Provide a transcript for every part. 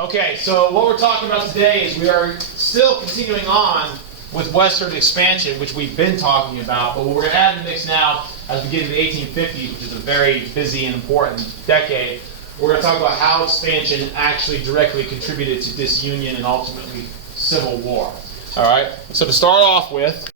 Okay, so what we're talking about today is we are still continuing on with western expansion, which we've been talking about, but what we're going to add in the mix now as we get into the 1850s, which is a very busy and important decade. We're going to talk about how expansion actually directly contributed to disunion and ultimately civil war. All right, so to start off with,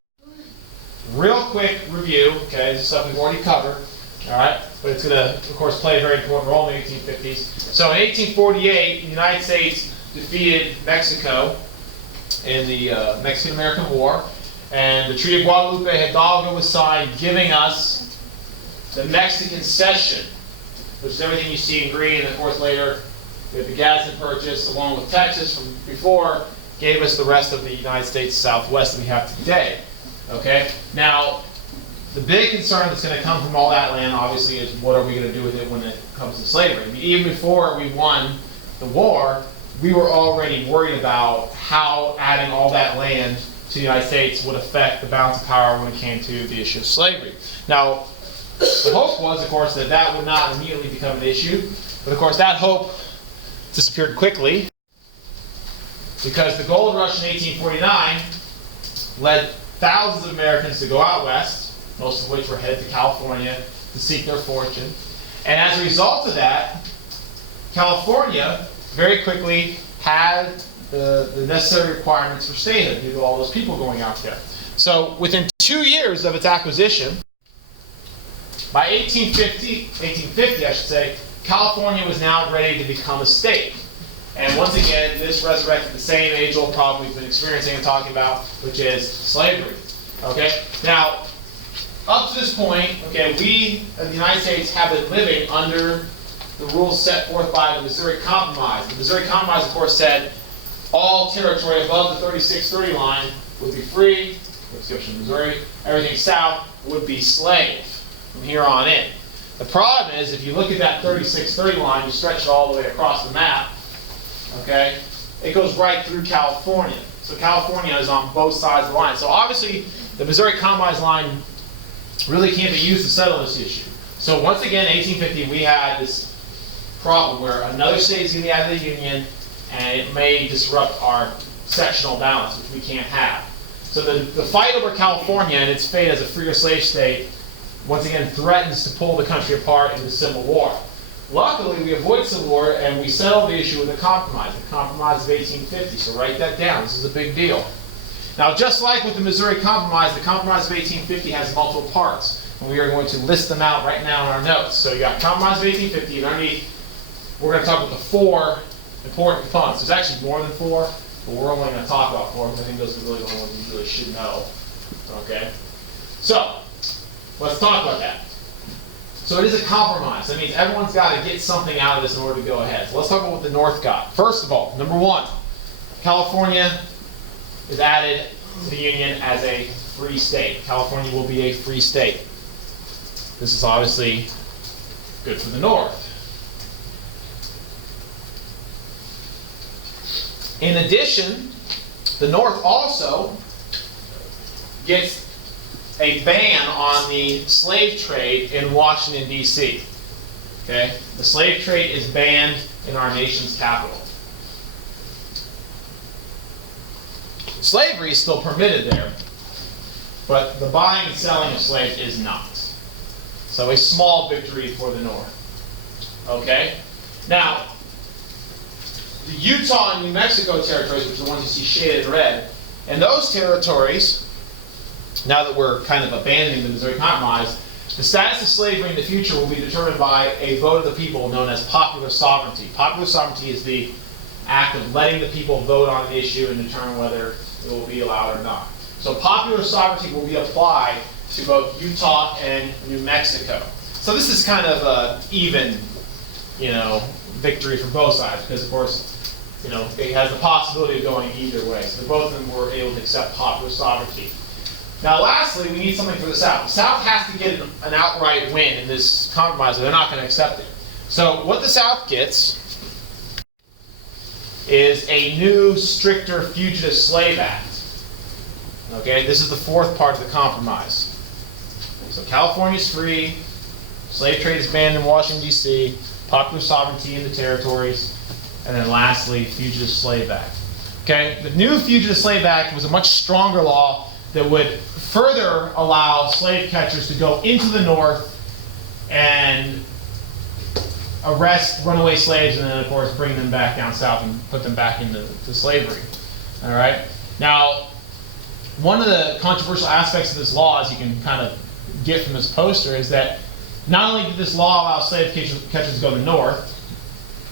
real quick review, okay, this is stuff we've already covered, all right, but it's going to, of course, play a very important role in the 1850s. So in 1848, the United States defeated Mexico in the Mexican-American War, and the Treaty of Guadalupe Hidalgo was signed, giving us the Mexican Cession, which is everything you see in green, and of course later we have the Gadsden Purchase, along with Texas from before, gave us the rest of the United States Southwest that we have today. Okay? Now, the big concern that's going to come from all that land, obviously, is what are we going to do with it when it comes to slavery? I mean, even before we won the war, we were already worried about how adding all that land to the United States would affect the balance of power when it came to the issue of slavery. Now, the hope was, of course, that that would not immediately become an issue, but of course that hope disappeared quickly because the gold rush in 1849 led thousands of Americans to go out west, most of which were headed to California to seek their fortune. And as a result of that, California very quickly had the necessary requirements for statehood due to all those people going out there. So within 2 years of its acquisition, by 1850, I should say, California was now ready to become a state. And once again, this resurrected the same age-old problem we've been experiencing and talking about, which is slavery. Okay? Now, up to this point, okay, we in the United States have been living under the rules set forth by the Missouri Compromise. The Missouri Compromise, of course, said all territory above the 3630 line would be free, Prescription, Missouri. Everything south would be slave from here on in. The problem is, if you look at that 3630 line, you stretch it all the way across the map, okay, it goes right through California. So California is on both sides of the line. So obviously, the Missouri Compromise line really can't be used to settle this issue. So once again, in 1850, we had this problem where another state is going to be out of the Union, and it may disrupt our sectional balance, which we can't have. So the fight over California and its fate as a free or slave state, once again, threatens to pull the country apart into civil war. Luckily, we avoid civil war, and we settle the issue with a compromise, the Compromise of 1850. So write that down. This is a big deal. Now, just like with the Missouri Compromise, the Compromise of 1850 has multiple parts, and we are going to list them out right now in our notes. So you got Compromise of 1850, and underneath, we're going to talk about the 4 important components. There's actually more than 4, but we're only going to talk about 4 because I think those are really the only ones you really should know. Okay? So, let's talk about that. So it is a compromise. That means everyone's got to get something out of this in order to go ahead. So let's talk about what the North got. First of all, number 1, California is added to the Union as a free state. California will be a free state. This is obviously good for the North. In addition, the North also gets a ban on the slave trade in Washington, D.C. Okay? The slave trade is banned in our nation's capital. Slavery is still permitted there, but the buying and selling of slaves is not. So a small victory for the North. Okay? Now, the Utah and New Mexico territories, which are the ones you see shaded in red, and those territories, now that we're kind of abandoning the Missouri Compromise, the status of slavery in the future will be determined by a vote of the people known as popular sovereignty. Popular sovereignty is the act of letting the people vote on an issue and determine whether it will be allowed or not. So popular sovereignty will be applied to both Utah and New Mexico. So this is kind of an even, victory for both sides because, of course, it has the possibility of going either way. So both of them were able to accept popular sovereignty. Now, lastly, we need something for the South. The South has to get an outright win in this compromise, or they're not going to accept it. So what the South gets is a new, stricter Fugitive Slave Act. Okay, this is the 4th part of the compromise. So California's free, slave trade is banned in Washington, D.C., popular sovereignty in the territories. and then lastly, Fugitive Slave Act. Okay, the new Fugitive Slave Act was a much stronger law that would further allow slave catchers to go into the North and arrest runaway slaves, and then of course bring them back down south and put them back into slavery. All right. Now, one of the controversial aspects of this law, as you can kind of get from this poster, is that not only did this law allow slave catchers to go to the North,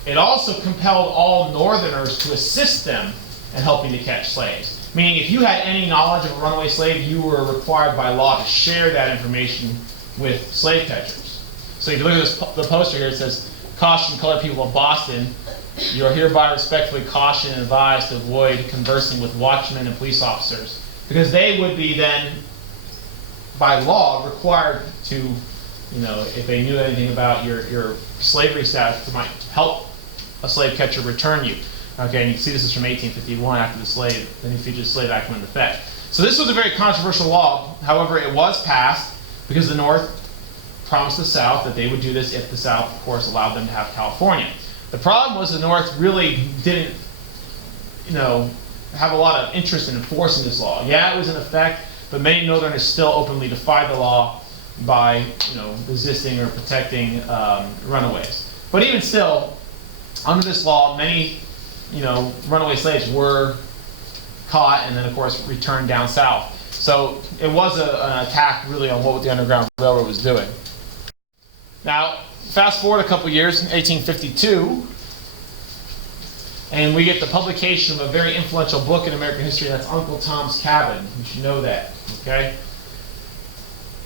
it also compelled all Northerners to assist them in helping to catch slaves. Meaning, if you had any knowledge of a runaway slave, you were required by law to share that information with slave catchers. So if you look at the poster here, it says, "Caution colored people of Boston, you are hereby respectfully cautioned and advised to avoid conversing with watchmen and police officers," because they would be then, by law, required to, if they knew anything about your slavery status, to might help a slave catcher return you. Okay, and you can see this is from 1851 after the new Fugitive Slave Act went into effect. So this was a very controversial law. However, it was passed because the North promised the South that they would do this if the South, of course, allowed them to have California. The problem was the North really didn't, have a lot of interest in enforcing this law. Yeah, it was in effect, but many Northerners still openly defied the law by, resisting or protecting runaways. But even still, under this law, many, runaway slaves were caught and then, of course, returned down south. So it was an attack really on what the Underground Railroad was doing. Now, fast forward a couple years, in 1852, and we get the publication of a very influential book in American history, and that's Uncle Tom's Cabin. You should know that, okay?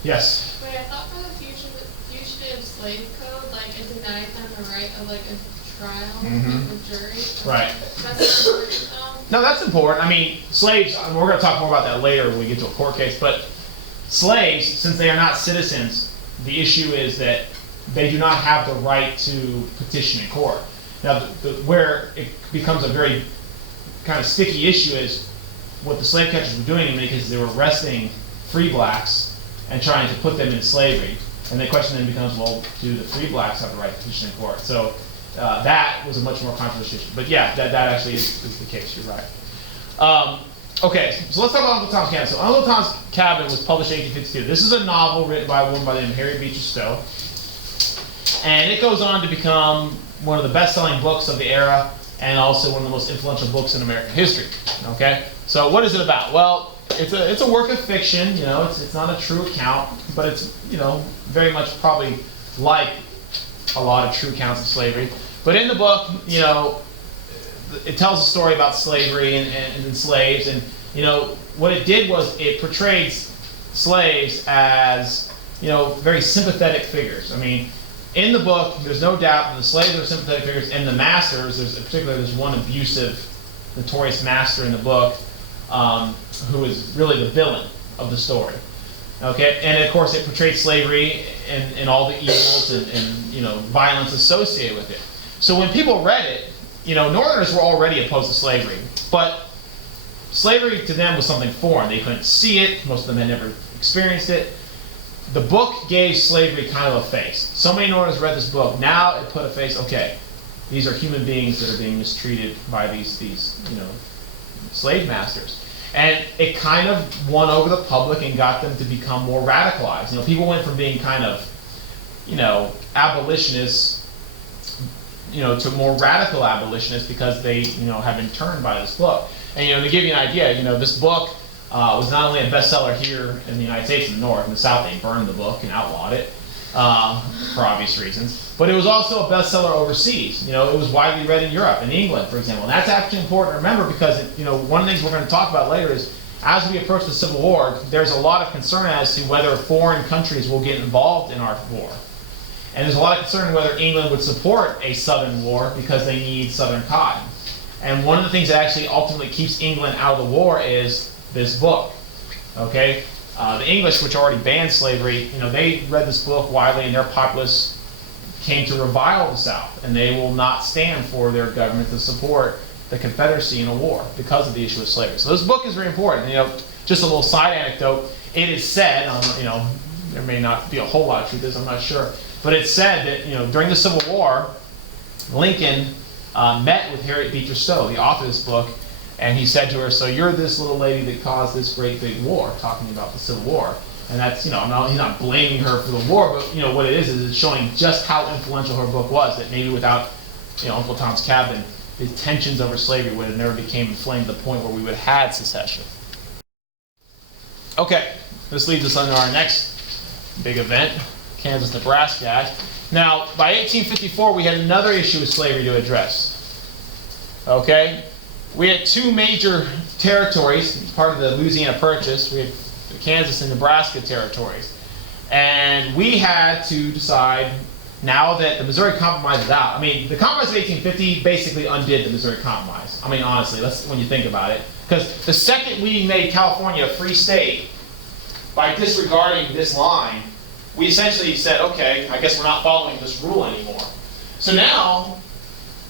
Yes? Wait, I thought for the Fugitive Slave Code, it denied them the right of, a trial with the jury. Right. That's important, No, that's important. I mean, slaves, we're going to talk more about that later when we get to a court case, but slaves, since they are not citizens, the issue is that they do not have the right to petition in court. Now, where it becomes a very kind of sticky issue is what the slave catchers were doing in many cases, they were arresting free blacks and trying to put them in slavery. And the question then becomes, well, do the free blacks have the right to petition in court? So that was a much more controversial issue. But yeah, that actually is the case. You're right. Okay, so let's talk about Uncle Tom's Cabin. So Uncle Tom's Cabin was published in 1852. This is a novel written by a woman by the name of Harry Beecher Stowe. And it goes on to become one of the best-selling books of the era and also one of the most influential books in American history. Okay, so what is it about? Well, it's a work of fiction. It's not a true account, but it's very much probably like a lot of true accounts of slavery. But in the book, it tells a story about slavery and slaves, and what it did was it portrayed slaves as very sympathetic figures. I mean, in the book, there's no doubt that the slaves are sympathetic figures, and the masters, there's one abusive, notorious master in the book who is really the villain of the story. Okay, and of course it portrayed slavery and all the evils and violence associated with it. So when people read it, Northerners were already opposed to slavery, but slavery to them was something foreign. They couldn't see it. Most of them had never experienced it. The book gave slavery kind of a face. So many Northerners read this book. Now it put a face. Okay, these are human beings that are being mistreated by these slave masters. And it kind of won over the public and got them to become more radicalized. People went from being kind of, abolitionists, to more radical abolitionists because they, have been turned by this book. And, to give you an idea, this book was not only a bestseller here in the United States in the North. In the South, they burned the book and outlawed it for obvious reasons. But it was also a bestseller overseas. It was widely read in Europe, in England, for example. And that's actually important to remember because, one of the things we're going to talk about later is as we approach the Civil War, there's a lot of concern as to whether foreign countries will get involved in our war. And there's a lot of concern whether England would support a Southern war because they need Southern cotton. And one of the things that actually ultimately keeps England out of the war is this book. Okay? The English, which already banned slavery, they read this book widely, and their populace came to revile the South, and they will not stand for their government to support the Confederacy in a war because of the issue of slavery. So this book is very important. Just a little side anecdote. It is said, there may not be a whole lot of truth to this, I'm not sure, but it's said that during the Civil War, Lincoln met with Harriet Beecher Stowe, the author of this book, and he said to her, so you're this little lady that caused this great big war, talking about the Civil War. And that's, he's not blaming her for the war, but, what it is it's showing just how influential her book was, that maybe without, Uncle Tom's Cabin, the tensions over slavery would have never became inflamed to the point where we would have had secession. Okay, this leads us on to our next big event, Kansas-Nebraska Act. Now, by 1854, we had another issue with slavery to address. Okay? We had two major territories, part of the Louisiana Purchase. We had the Kansas and Nebraska territories. And we had to decide, now that the Missouri Compromise is out. The Compromise of 1850 basically undid the Missouri Compromise. Honestly, when you think about it. Because the second we made California a free state, by disregarding this line, we essentially said, okay, I guess we're not following this rule anymore. So now,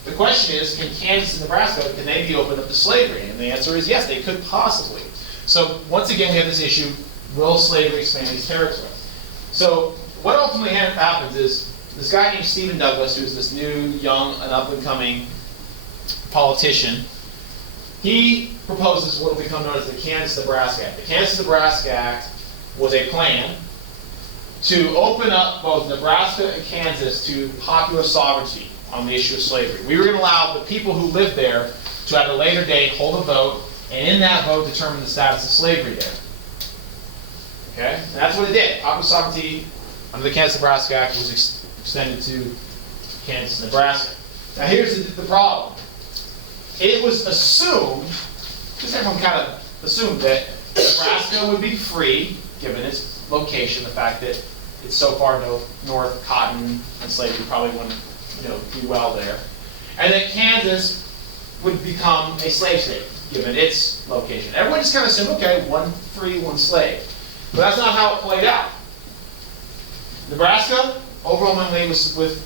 the question is, can Kansas and Nebraska, can they be opened up to slavery? And the answer is yes, they could possibly. So once again, we have this issue, will slavery expand these territories? So what ultimately happens is, this guy named Stephen Douglas, who's this new, young, and up-and-coming politician, he proposes what will become known as the Kansas-Nebraska Act. The Kansas-Nebraska Act was a plan to open up both Nebraska and Kansas to popular sovereignty on the issue of slavery. We were going to allow the people who lived there to at a later date hold a vote, and in that vote determine the status of slavery there. Okay? And that's what it did. Popular sovereignty under the Kansas-Nebraska Act was extended to Kansas and Nebraska. Now here's the problem. It was assumed, just everyone kind of assumed that Nebraska would be free, given its location, the fact that it's so far north, cotton and slavery probably wouldn't do well there. And that Kansas would become a slave state, given its location. Everyone just kind of assumed, okay, one free, one slave. But that's not how it played out. Nebraska overwhelmingly was with,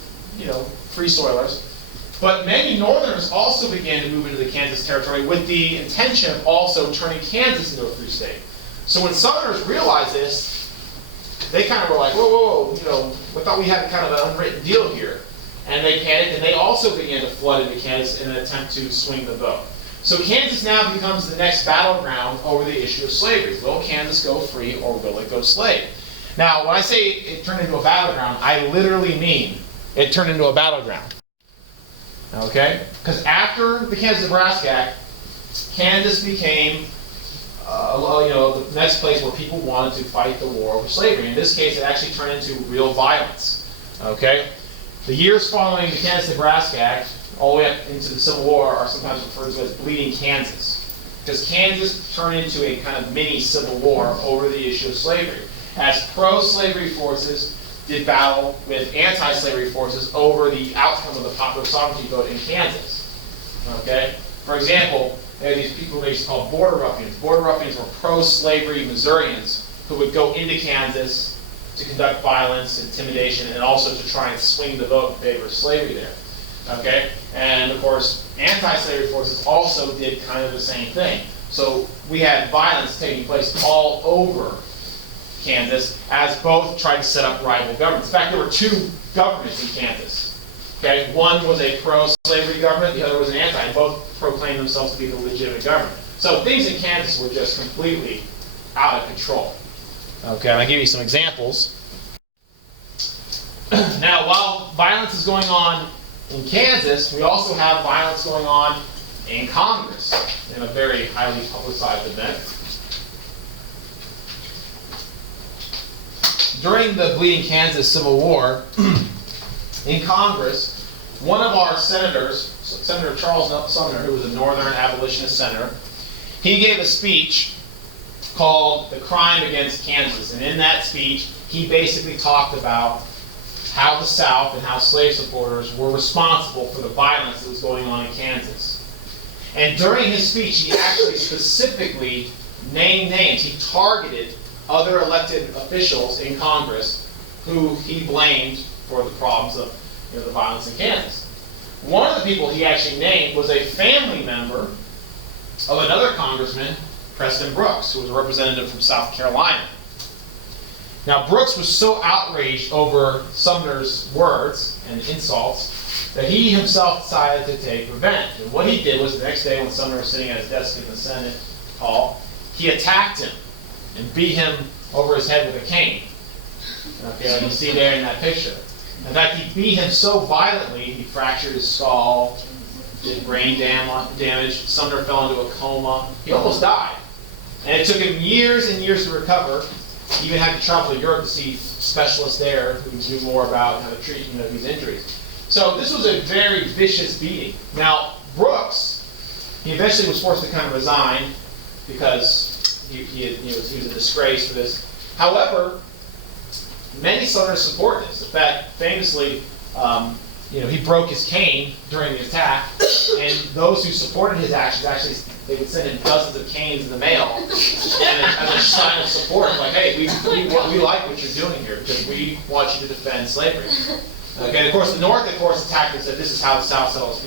free soilers. But many Northerners also began to move into the Kansas territory with the intention of also turning Kansas into a free state. So when Southerners realized this, they kind of were like, whoa, we thought we had kind of an unwritten deal here. And they panicked, and they also began to flood into Kansas in an attempt to swing the vote. So Kansas now becomes the next battleground over the issue of slavery. Will Kansas go free, or will it go slave? Now, when I say it turned into a battleground, I literally mean it turned into a battleground. Okay? Because after the Kansas-Nebraska Act, Kansas became the next place where people wanted to fight the war over slavery. In this case, it actually turned into real violence. Okay? The years following the Kansas-Nebraska Act, all the way up into the Civil War, are sometimes referred to as Bleeding Kansas. Because Kansas turned into a kind of mini Civil War over the issue of slavery, as pro-slavery forces did battle with anti-slavery forces over the outcome of the popular sovereignty vote in Kansas. Okay? For example, there are these people they used to call border ruffians. Border ruffians were pro-slavery Missourians who would go into Kansas to conduct violence, intimidation, and also to try and swing the vote in favor of slavery there. Okay? And of course, anti-slavery forces also did kind of the same thing. So we had violence taking place all over Kansas as both tried to set up rival governments. In fact, there were two governments in Kansas. Okay? One was a pro-slavery government, the other was an anti, and both proclaimed themselves to be the legitimate government. So things in Kansas were just completely out of control. Okay, I'll give you some examples. Now, while violence is going on in Kansas, we also have violence going on in Congress in a very highly publicized event. During the Bleeding Kansas Civil War, in Congress, one of our senators, Senator Charles Sumter, who was a Northern abolitionist senator, he gave a speech called The Crime Against Kansas. And in that speech, he basically talked about how the South and how slave supporters were responsible for the violence that was going on in Kansas. And during his speech, he actually specifically named names. He targeted other elected officials in Congress who he blamed for the problems of the violence in Kansas. One of the people he actually named was a family member of another congressman, Preston Brooks, who was a representative from South Carolina. Now, Brooks was so outraged over Sumner's words and insults that he himself decided to take revenge. And what he did was the next day when Sumter was sitting at his desk in the Senate hall, he attacked him and beat him over his head with a cane. Okay, like you see there in that picture. In fact, he beat him so violently, he fractured his skull, did brain damage. Sumter fell into a coma. He almost died. And it took him years and years to recover. He even had to travel to Europe to see specialists there who knew more about how to treat these injuries. So this was a very vicious beating. Now, Brooks, he eventually was forced to kind of resign because he was a disgrace for this. However, many Southerners support this. In fact, famously, he broke his cane during the attack, and those who supported his actions actually, they would send him dozens of canes in the mail and as a sign of support, like, hey, we like what you're doing here because we want you to defend slavery. Okay, and of course, the North, attacked and said this is how the South settles,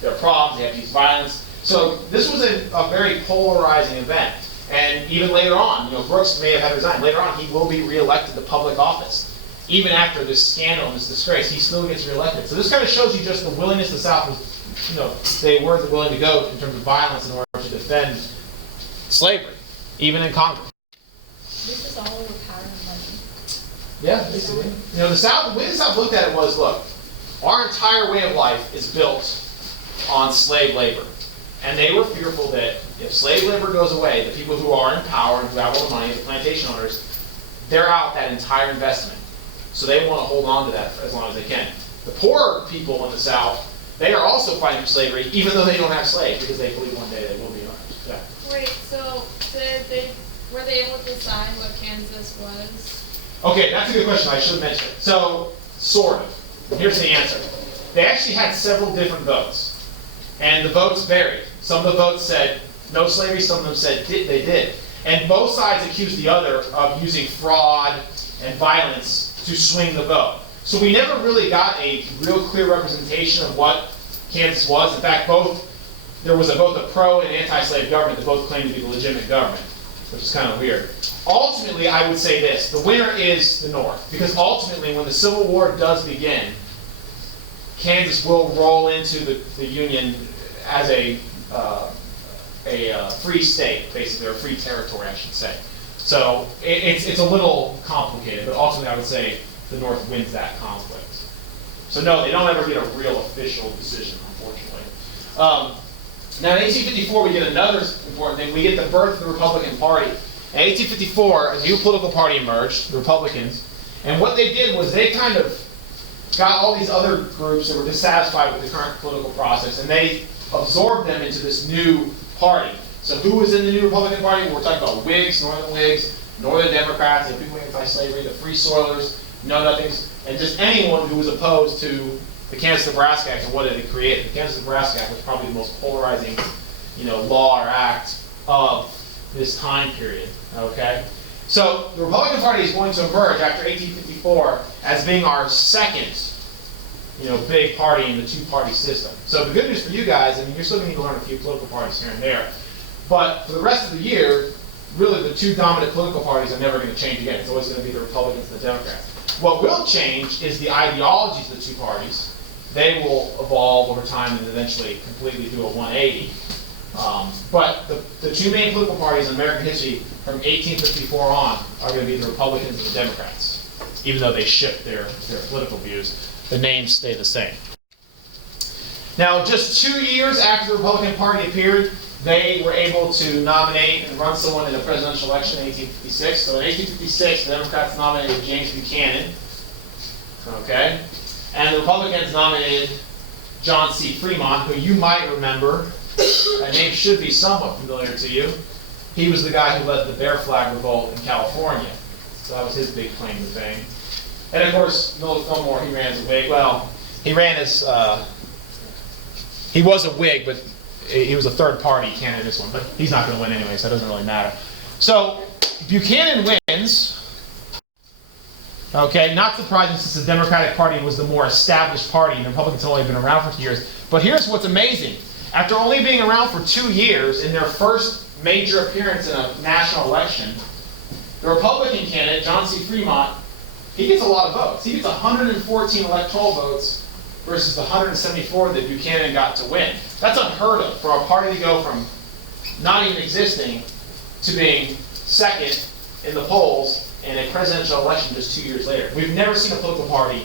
their problems, they have these violence. So this was a very polarizing event. And even later on, Brooks may have had to resign. Later on, he will be reelected to public office. Even after this scandal and this disgrace, he still gets reelected. So this kind of shows you just the willingness the South was, they were willing to go in terms of violence in order to defend slavery, even in Congress. This is all over power and money. Yeah, basically. The way the South looked at it was, look, our entire way of life is built on slave labor. And they were fearful that if slave labor goes away, the people who are in power and who have all the money, the plantation owners, they're out that entire investment. So they want to hold on to that as long as they can. The poor people in the South, they are also fighting for slavery, even though they don't have slaves, because they believe one day they will be owners. Yeah. Wait, so were they able to decide what Kansas was? Okay, that's a good question. I should have mentioned it. So, sort of. Here's the answer. They actually had several different votes. And the votes varied. Some of the votes said no slavery, some of them said they did. And both sides accused the other of using fraud and violence to swing the vote. So we never really got a real clear representation of what Kansas was. In fact, there was both a pro and anti-slave government that both claimed to be the legitimate government, which is kind of weird. Ultimately, I would say this, the winner is the North, because ultimately when the Civil War does begin, Kansas will roll into the Union as a free state, basically, or free territory, I should say. So it's a little complicated, but ultimately I would say the North wins that conflict. So no, they don't ever get a real official decision, unfortunately. Now in 1854 we get another important thing. We get the birth of the Republican Party. In 1854, a new political party emerged, the Republicans, and what they did was they kind of got all these other groups that were dissatisfied with the current political process, and they absorbed them into this new party. So who was in the new Republican Party? We're talking about Whigs, Northern Democrats, the people anti-slavery, the Free Soilers, Know-Nothings, and just anyone who was opposed to the Kansas-Nebraska Act and what it had created. The Kansas-Nebraska Act was probably the most polarizing, law or act of this time period. Okay, so the Republican Party is going to emerge after 1854 as being our second, big party in the two-party system. So the good news for you guys, you're still going to need to learn a few political parties here and there, but for the rest of the year, really the two dominant political parties are never going to change again. It's always going to be the Republicans and the Democrats. What will change is the ideologies of the two parties. They will evolve over time and eventually completely do a 180. But the two main political parties in American history from 1854 on are going to be the Republicans and the Democrats. Even though they shift their political views, the names stay the same. Now, just 2 years after the Republican Party appeared, they were able to nominate and run someone in a presidential election in 1856. So in 1856, the Democrats nominated James Buchanan. Okay? And the Republicans nominated John C. Fremont, who you might remember. That name should be somewhat familiar to you. He was the guy who led the Bear Flag Revolt in California. So that was his big claim to fame. And of course, Fillmore, he ran as a Whig. Well, he ran as, he was a Whig, but he was a third-party candidate in this one. But he's not going to win anyway, so it doesn't really matter. So Buchanan wins. Okay, not surprising since the Democratic Party was the more established party, and the Republicans had only been around for 2 years. But here's what's amazing. After only being around for 2 years, in their first major appearance in a national election, the Republican candidate, John C. Fremont, he gets a lot of votes. He gets 114 electoral votes versus the 174 that Buchanan got to win. That's unheard of for a party to go from not even existing to being second in the polls in a presidential election just 2 years later. We've never seen a political party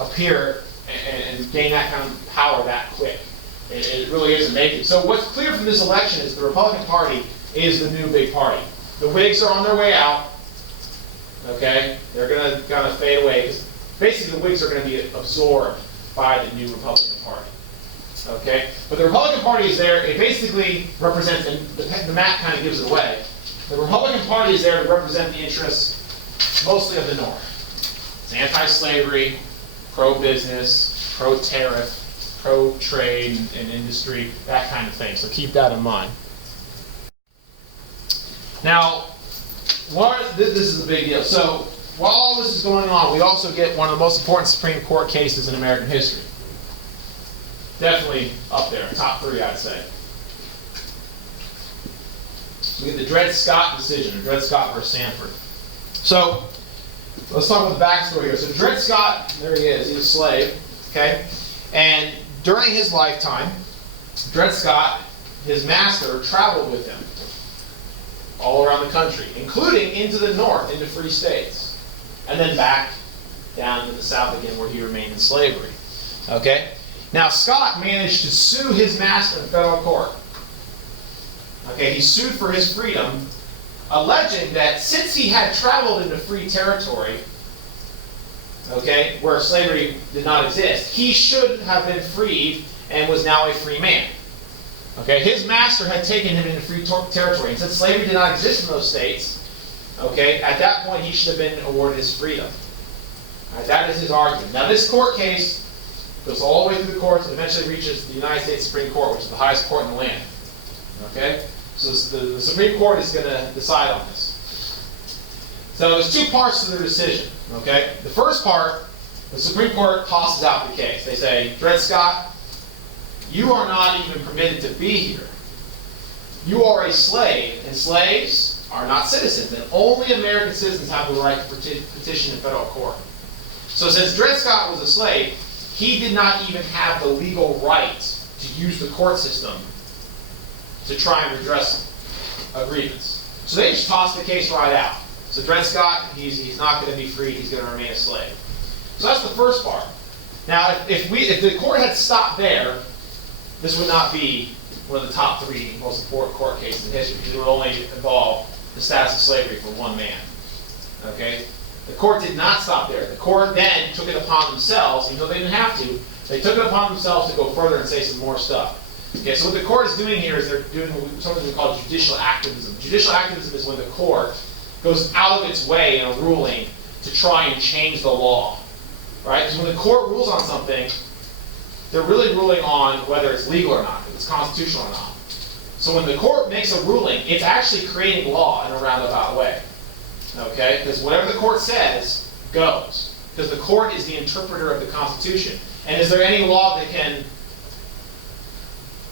appear and gain that kind of power that quick. It really is amazing. So what's clear from this election is the Republican Party is the new big party. The Whigs are on their way out. Okay, they're going to kind of fade away because basically the Whigs are going to be absorbed by the new Republican Party. Okay, but the Republican Party is there. It basically represents, and the map kind of gives it away. The Republican Party is there to represent the interests mostly of the North. It's anti-slavery, pro-business, pro-tariff, pro-trade and industry, that kind of thing. So keep that in mind. Now, this is a big deal. So while all this is going on, we also get one of the most important Supreme Court cases in American history. Definitely up there, top 3, I'd say. So we get the Dred Scott decision, or Dred Scott versus Sanford. So let's talk about the backstory here. So Dred Scott, there he is, he's a slave, okay? And during his lifetime, Dred Scott, his master, traveled with him all around the country, including into the north, into free states, and then back down to the south again where he remained in slavery. Okay? Now, Scott managed to sue his master in federal court. Okay, he sued for his freedom, alleging that since he had traveled into free territory, okay, where slavery did not exist, he should have been freed and was now a free man. Okay, his master had taken him into free territory, and since slavery did not exist in those states, okay, at that point he should have been awarded his freedom. All right, that is his argument. Now this court case goes all the way through the courts and eventually reaches the United States Supreme Court, which is the highest court in the land. Okay, so the Supreme Court is going to decide on this. So there's 2 parts to the decision. Okay, the first part, the Supreme Court tosses out the case. They say, Dred Scott, you are not even permitted to be here. You are a slave, and slaves are not citizens, and only American citizens have the right to petition in federal court. So since Dred Scott was a slave, he did not even have the legal right to use the court system to try and redress a grievance. So they just tossed the case right out. So Dred Scott, he's not going to be free, he's going to remain a slave. So that's the first part. Now, if the court had stopped there, this would not be one of the top 3 most important court cases in history, because it would only involve the status of slavery for one man. Okay? The court did not stop there. The court then took it upon themselves, even though they didn't have to, they took it upon themselves to go further and say some more stuff. Okay, so what the court is doing here is they're doing something we call judicial activism. Judicial activism is when the court goes out of its way in a ruling to try and change the law. Right? Because when the court rules on something, they're really ruling on whether it's legal or not, if it's constitutional or not. So when the court makes a ruling, it's actually creating law in a roundabout way. Okay? Because whatever the court says goes. Because the court is the interpreter of the Constitution. And is there any law that can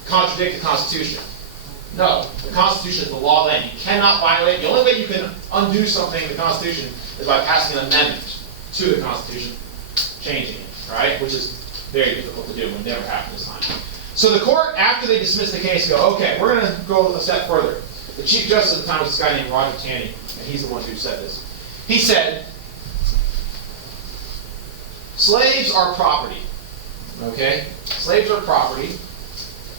contradict the Constitution? No. The Constitution is the law of the land. You cannot violate it. The only way you can undo something in the Constitution is by passing an amendment to the Constitution, changing it, right? Which is very difficult to do and never happened this time. So the court, after they dismiss the case, go, okay, we're going to go a step further. The Chief Justice at the time was this guy named Roger Taney, and he's the one who said this. He said, slaves are property. Okay? Slaves are property.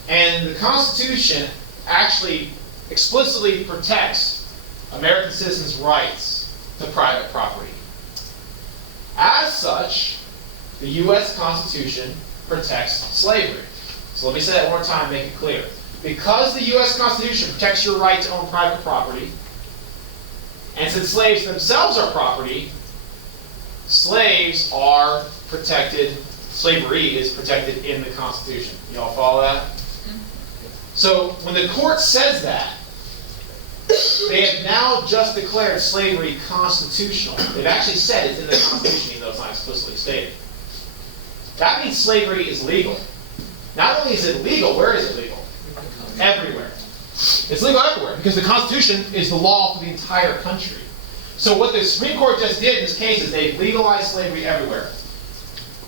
And the Constitution actually explicitly protects American citizens' rights to private property. As such, the U.S. Constitution protects slavery. So let me say that one more time and make it clear. Because the U.S. Constitution protects your right to own private property, and since slaves themselves are property, slaves are protected, slavery is protected in the Constitution. You all follow that? So when the court says that, they have now just declared slavery constitutional. They've actually said it's in the Constitution, even though it's not explicitly stated. That means slavery is legal. Not only is it legal, where is it legal? Everywhere. It's legal everywhere, because the Constitution is the law for the entire country. So what the Supreme Court just did in this case is they've legalized slavery everywhere.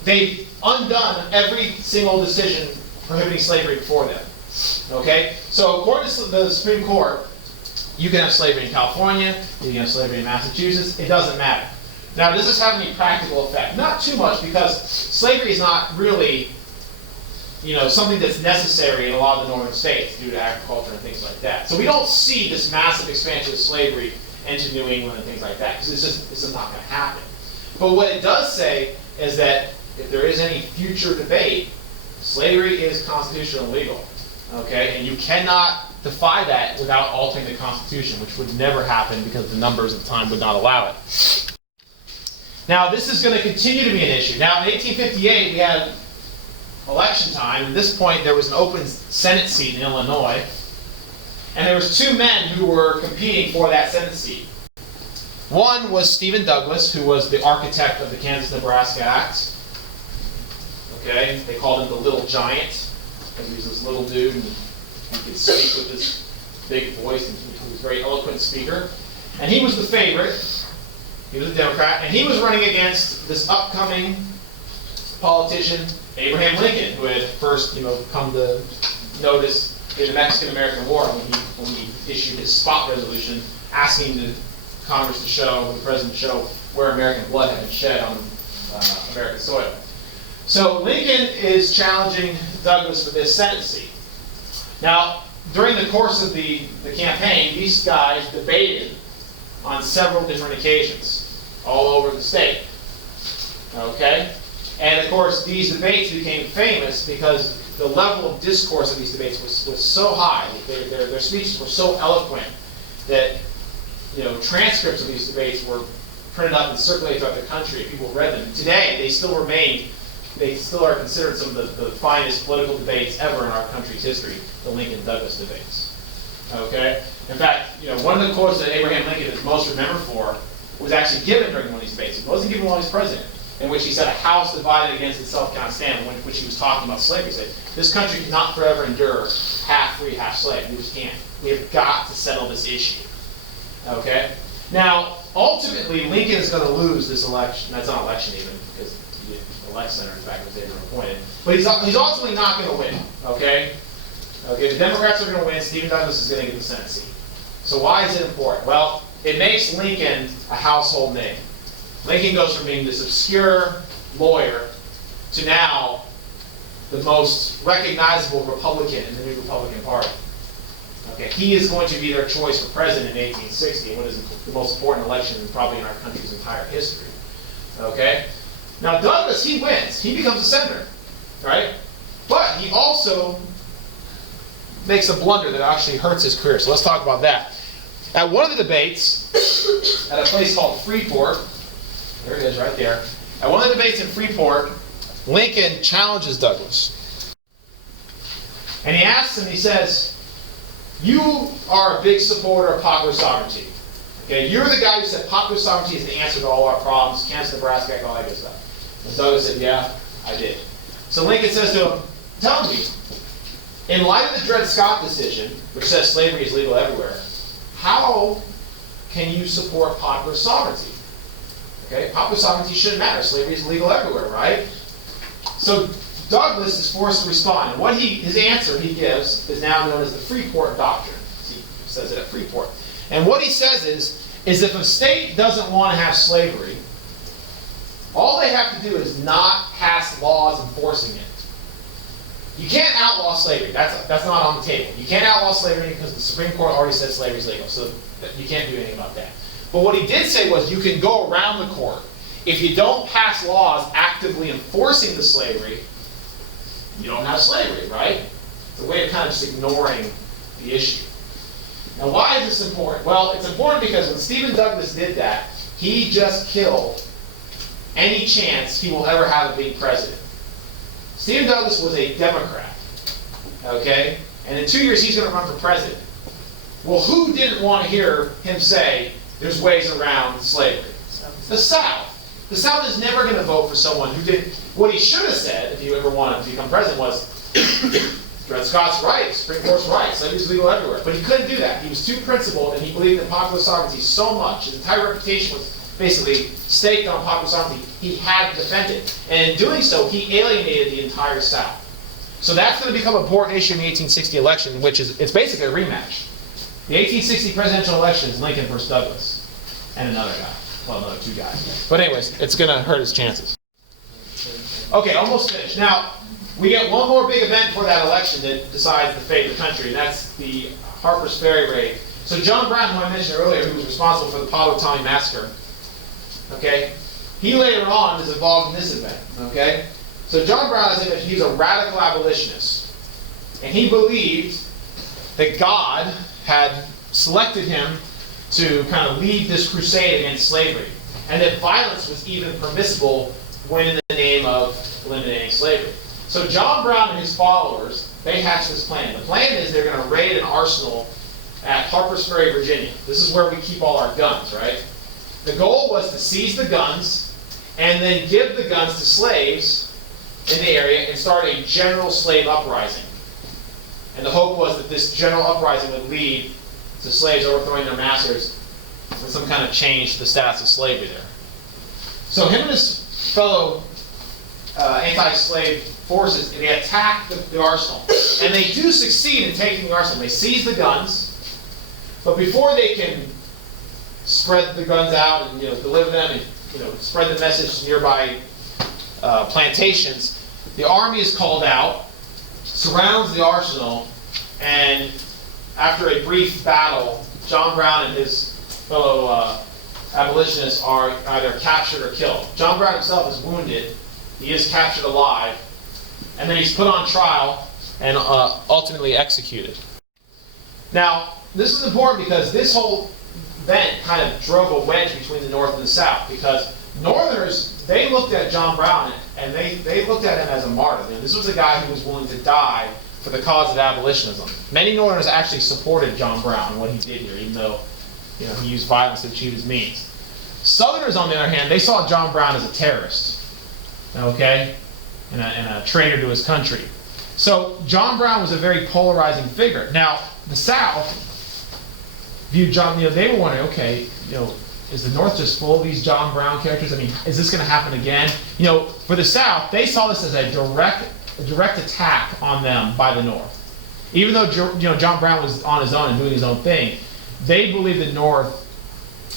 They've undone every single decision prohibiting slavery before them. Okay? So according to the Supreme Court, you can have slavery in California, you can have slavery in Massachusetts, it doesn't matter. Now, does this have any practical effect? Not too much, because slavery is not really, something that's necessary in a lot of the northern states due to agriculture and things like that. So we don't see this massive expansion of slavery into New England and things like that, because it's just not going to happen. But what it does say is that if there is any future debate, slavery is constitutional and legal. Okay? And you cannot defy that without altering the Constitution, which would never happen because the numbers of time would not allow it. Now, this is going to continue to be an issue. Now, in 1858, we had election time. At this point, there was an open Senate seat in Illinois. And there was two men who were competing for that Senate seat. One was Stephen Douglas, who was the architect of the Kansas-Nebraska Act. Okay, they called him the Little Giant, because he was this little dude, and he could speak with this big voice, and he was a very eloquent speaker. And he was the favorite. He was a Democrat, and he was running against this upcoming politician, Abraham Lincoln, who had first, come to notice in the Mexican-American War when he issued his spot resolution asking the Congress to show, the President to show where American blood had been shed on American soil. So Lincoln is challenging Douglas for this Senate seat. Now, during the course of the campaign, these guys debated on several different occasions all over the state. Okay? And of course, these debates became famous because the level of discourse of these debates was so high. Their speeches were so eloquent that transcripts of these debates were printed up and circulated throughout the country. People read them. Today, they still are considered some of the finest political debates ever in our country's history, the Lincoln-Douglas debates. Okay? In fact, one of the quotes that Abraham Lincoln is most remembered for was actually given during one of these debates. It wasn't given while he was president, in which he said, "A house divided against itself cannot stand," in which he was talking about slavery. He said, "This country cannot forever endure half free, half slave. We just can't. We have got to settle this issue." Okay? Now, ultimately, Lincoln is going to lose this election. That's not an election even, because he didn't elect senators back in the day they were appointed. But he's ultimately not going to win. Okay? Okay, the Democrats are going to win. Stephen Douglas is going to get the Senate seat. So why is it important? Well, it makes Lincoln a household name. Lincoln goes from being this obscure lawyer to now the most recognizable Republican in the new Republican Party. Okay, he is going to be their choice for president in 1860, what is the most important election probably in our country's entire history. Okay? Now Douglas, he wins. He becomes a senator, right? But he also makes a blunder that actually hurts his career. So let's talk about that. At one of the debates, at a place called Freeport, there it is right there. At one of the debates in Freeport, Lincoln challenges Douglas. And he asks him, he says, "You are a big supporter of popular sovereignty. Okay, you're the guy who said popular sovereignty is the answer to all our problems, Kansas, Nebraska, all that good stuff." And Douglas said, "Yeah, I did." So Lincoln says to him, "Tell me, in light of the Dred Scott decision, which says slavery is legal everywhere, how can you support popular sovereignty?" Okay, popular sovereignty shouldn't matter. Slavery is legal everywhere, right? So Douglas is forced to respond. And his answer he gives is now known as the Freeport Doctrine. He says it at Freeport. And what he says is if a state doesn't want to have slavery, all they have to do is not pass laws enforcing it. You can't outlaw slavery. That's not on the table. You can't outlaw slavery because the Supreme Court already said slavery is legal. So you can't do anything about that. But what he did say was you can go around the court. If you don't pass laws actively enforcing the slavery, you don't have slavery, right? It's a way of kind of just ignoring the issue. Now, why is this important? Well, it's important because when Stephen Douglas did that, he just killed any chance he will ever have of being president. Stephen Douglas was a Democrat, okay? And in 2 years, he's going to run for president. Well, who didn't want to hear him say there's ways around slavery? The South. The South is never going to vote for someone who did. What he should have said, if he ever wanted to become president, was, Dred Scott's right, Supreme Court's right, slavery's legal everywhere. But he couldn't do that. He was too principled, and he believed in popular sovereignty so much. His entire reputation was basically staked on popular sovereignty, he had to defend it. And in doing so, he alienated the entire South. So that's going to become an important issue in the 1860 election, which is, it's basically a rematch. The 1860 presidential election is Lincoln versus Douglas. And another guy. Well, another two guys. But anyways, it's going to hurt his chances. Okay, almost finished. Now, we get one more big event for that election that decides the fate of the country, and that's the Harpers Ferry raid. So John Brown, who I mentioned earlier, who was responsible for the Pottawatomie Massacre, okay, he later on is involved in this event, okay? So John Brown, as I mentioned, he's a radical abolitionist, and he believed that God had selected him to kind of lead this crusade against slavery, and that violence was even permissible when in the name of eliminating slavery. So John Brown and his followers, they hatched this plan. The plan is they're going to raid an arsenal at Harpers Ferry, Virginia. This is where we keep all our guns, right? The goal was to seize the guns and then give the guns to slaves in the area and start a general slave uprising. And the hope was that this general uprising would lead to slaves overthrowing their masters and some kind of change to the status of slavery there. So him and his fellow anti-slave forces, they attack the arsenal. And they do succeed in taking the arsenal. They seize the guns, but before they can spread the guns out and deliver them and spread the message to nearby plantations, the army is called out, surrounds the arsenal, and after a brief battle, John Brown and his fellow abolitionists are either captured or killed. John Brown himself is wounded. He is captured alive, and then he's put on trial and ultimately executed. Now, this is important because this whole event kind of drove a wedge between the North and the South, because Northerners, they looked at John Brown and they looked at him as a martyr. This was a guy who was willing to die for the cause of abolitionism. Many Northerners actually supported John Brown and what he did here, even though he used violence to achieve his means. Southerners, on the other hand, they saw John Brown as a terrorist, okay, and a traitor to his country. So John Brown was a very polarizing figure. Now, the South viewed John, they were wondering, okay, is the North just full of these John Brown characters? I mean, is this going to happen again? For the South, they saw this as a direct attack on them by the North. Even though John Brown was on his own and doing his own thing, they believed the North,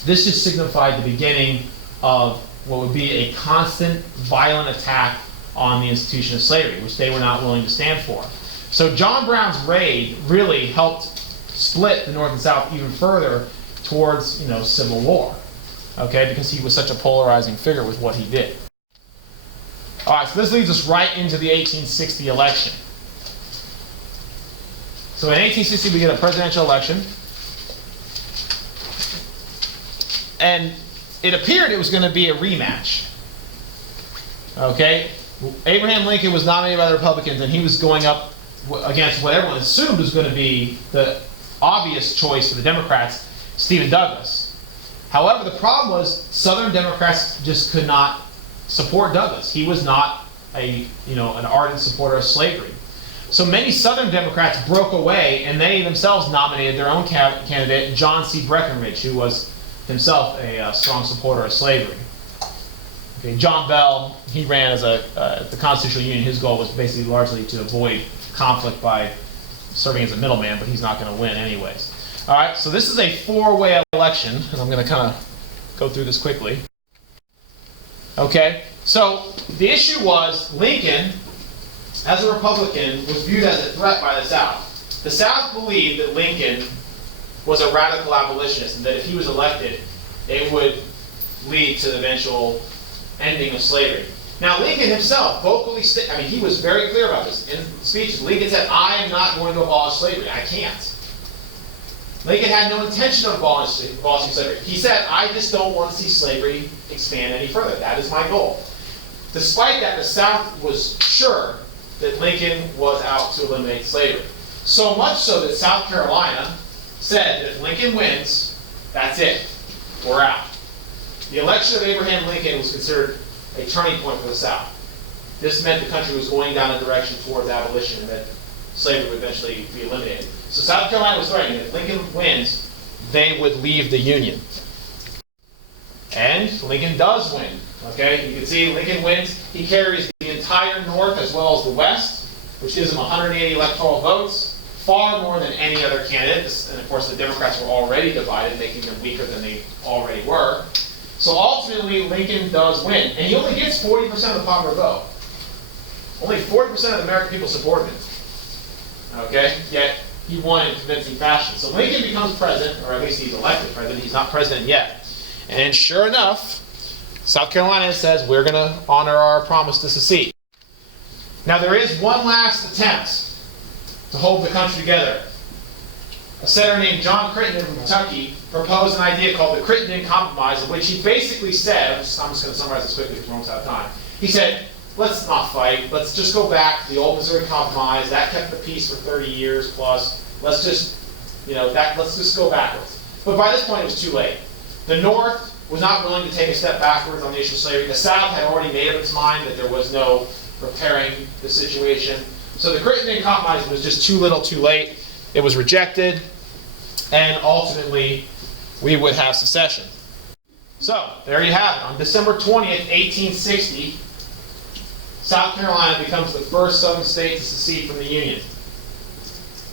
this just signified the beginning of what would be a constant, violent attack on the institution of slavery, which they were not willing to stand for. So John Brown's raid really helped split the North and South even further towards, civil war, okay, because he was such a polarizing figure with what he did. All right, so this leads us right into the 1860 election. So in 1860, we get a presidential election, and it appeared it was going to be a rematch. Okay, Abraham Lincoln was nominated by the Republicans, and he was going up against what everyone assumed was going to be the obvious choice for the Democrats, Stephen Douglas. However, the problem was Southern Democrats just could not support Douglas. He was not an ardent supporter of slavery. So many Southern Democrats broke away, and they themselves nominated their own candidate, John C. Breckinridge, who was himself a strong supporter of slavery. Okay, John Bell, he ran as the Constitutional Union. His goal was basically largely to avoid conflict by serving as a middleman, but he's not going to win anyways. All right, so this is a four-way election, and I'm going to kind of go through this quickly. Okay, so the issue was Lincoln, as a Republican, was viewed as a threat by the South. The South believed that Lincoln was a radical abolitionist, and that if he was elected, it would lead to the eventual ending of slavery. Now, Lincoln himself vocally he was very clear about this. In speeches, Lincoln said, I am not going to abolish slavery. I can't. Lincoln had no intention of abolishing slavery. He said, I just don't want to see slavery expand any further. That is my goal. Despite that, the South was sure that Lincoln was out to eliminate slavery. So much so that South Carolina said that if Lincoln wins, that's it. We're out. The election of Abraham Lincoln was considered a turning point for the South. This meant the country was going down a direction towards abolition and that slavery would eventually be eliminated. So South Carolina was threatening that if Lincoln wins, they would leave the Union. And Lincoln does win. Okay, you can see Lincoln wins. He carries the entire North as well as the West, which gives him 180 electoral votes, far more than any other candidate. And of course, the Democrats were already divided, making them weaker than they already were. So ultimately, Lincoln does win. And he only gets 40% of the popular vote. Only 40% of the American people supported him. Okay, yet he won in convincing fashion. So Lincoln becomes president, or at least he's elected president. He's not president yet. And sure enough, South Carolina says we're going to honor our promise to secede. Now there is one last attempt to hold the country together. A senator named John Crittenden from Kentucky proposed an idea called the Crittenden Compromise, in which he basically said, I'm just going to summarize this quickly because we're almost out of time. He said, let's not fight. Let's just go back to the old Missouri Compromise. That kept the peace for 30 years plus. Let's just, let's just go backwards. But by this point, it was too late. The North was not willing to take a step backwards on the issue of slavery. The South had already made up its mind that there was no repairing the situation. So the Crittenden Compromise was just too little too late. It was rejected, and ultimately, we would have secession. So, there you have it. On December 20th, 1860, South Carolina becomes the first southern state to secede from the Union.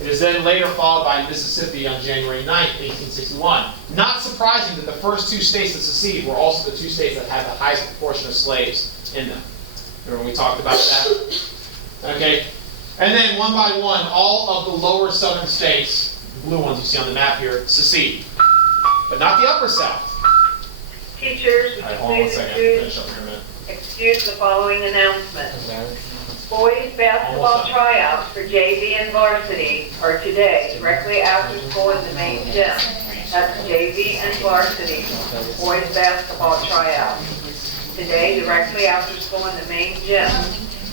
It is then later followed by Mississippi on January 9th, 1861. Not surprising that the first two states that seceded were also the two states that had the highest proportion of slaves in them. Remember when we talked about that? Okay. And then one by one, all of the lower southern states, the blue ones you see on the map here, secede. But not the upper South. Teachers, All right, hold on one second. Finish up here a minute. excuse the following announcement. Boys basketball tryouts for JV and varsity are today, directly after school in the main gym. That's JV and varsity, boys basketball tryouts. Today, directly after school in the main gym.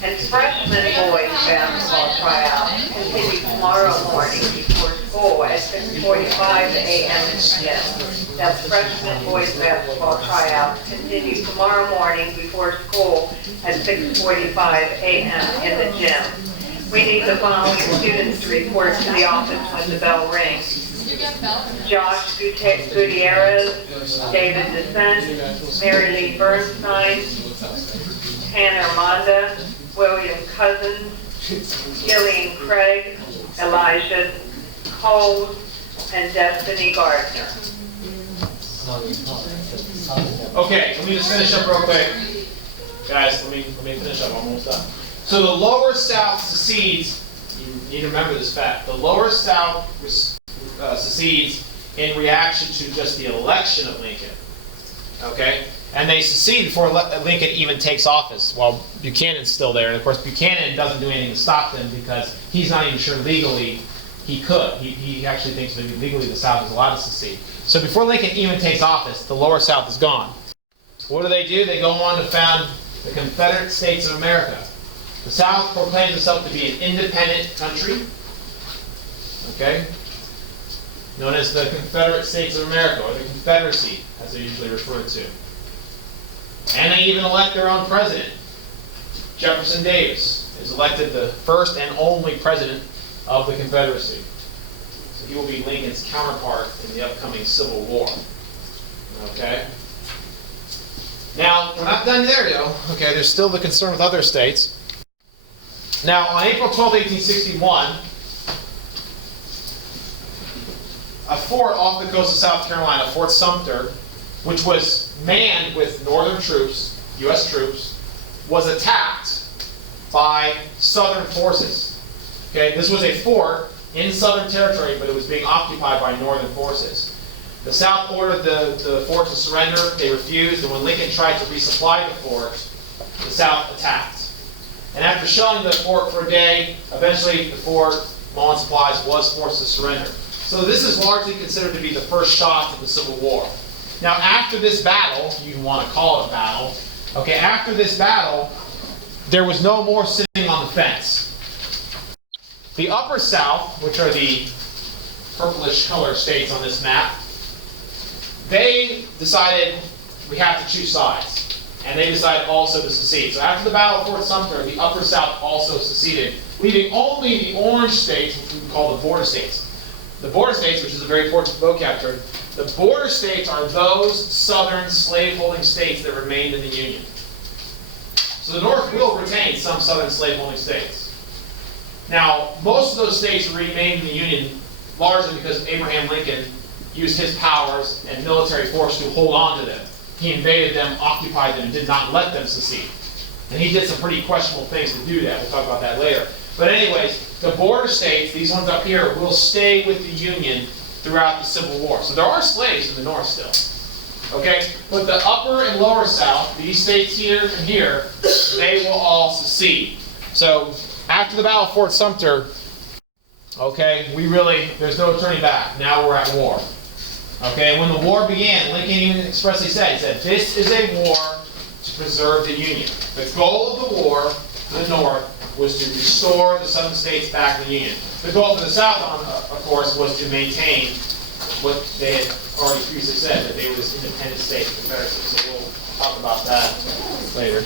And freshman boys basketball tryouts continue tomorrow morning before school at 6:45 a.m. in the gym. That's freshman boys basketball tryouts continue tomorrow morning before school at 6:45 a.m. in the gym. We need the following students to report to the office when the bell rings. Josh Gutierrez, David DeScent, Mary Lee Bernstein, Hannah Armanda, William Cousins, Gillian Craig, Elijah Cole, and Destiny Gardner. Okay, let me just finish up real quick. Guys, let me finish up, I'm almost done. So the lower South secedes, you need to remember this fact, the lower South secedes in reaction to just the election of Lincoln. Okay? And they secede before Lincoln even takes office, while Buchanan's still there. And of course, Buchanan doesn't do anything to stop them because he's not even sure legally he could. He actually thinks that legally the South is allowed to secede. So before Lincoln even takes office, the lower South is gone. What do? They go on to found the Confederate States of America. The South proclaims itself to be an independent country, okay, known as the Confederate States of America, or the Confederacy, as they're usually referred to. And they even elect their own president. Jefferson Davis is elected the first and only president of the Confederacy. So he will be Lincoln's counterpart in the upcoming Civil War. Okay? Now, we're not done there, though. Okay, there's still the concern with other states. Now, on April 12, 1861, a fort off the coast of South Carolina, Fort Sumter, which was manned with Northern troops, U.S. troops, was attacked by Southern forces. Okay, this was a fort in Southern territory, but it was being occupied by Northern forces. The South ordered the fort to surrender. They refused, and when Lincoln tried to resupply the fort, the South attacked. And after shelling the fort for a day, eventually the fort, low on supplies, was forced to surrender. So this is largely considered to be the first shot of the Civil War. Now, after this battle, if you want to call it a battle, okay, after this battle, there was no more sitting on the fence. The upper South, which are the purplish color states on this map, they decided we have to choose sides. And they decided also to secede. So after the Battle of Fort Sumter, the upper South also seceded, leaving only the orange states, which we call the border states. The border states, which is a very important vocab term, The border states are those southern slaveholding states that remained in the Union. So the North will retain some southern slaveholding states. Now, most of those states remained in the Union largely because Abraham Lincoln used his powers and military force to hold on to them. He invaded them, occupied them, and did not let them secede. And he did some pretty questionable things to do that. We'll talk about that later. But anyways, the border states, these ones up here, will stay with the Union throughout the Civil War. So there are slaves in the North still. Okay? But the upper and lower South, these states here and here, they will all secede. So after the Battle of Fort Sumter, okay, there's no turning back. Now we're at war. Okay, when the war began, Lincoln even expressly said, this is a war to preserve the Union. The goal of the war for the North was to restore the southern states back to the Union. The goal for the South, of course, was to maintain what they had already previously said, that they were this independent state, Confederacy. So we'll talk about that later.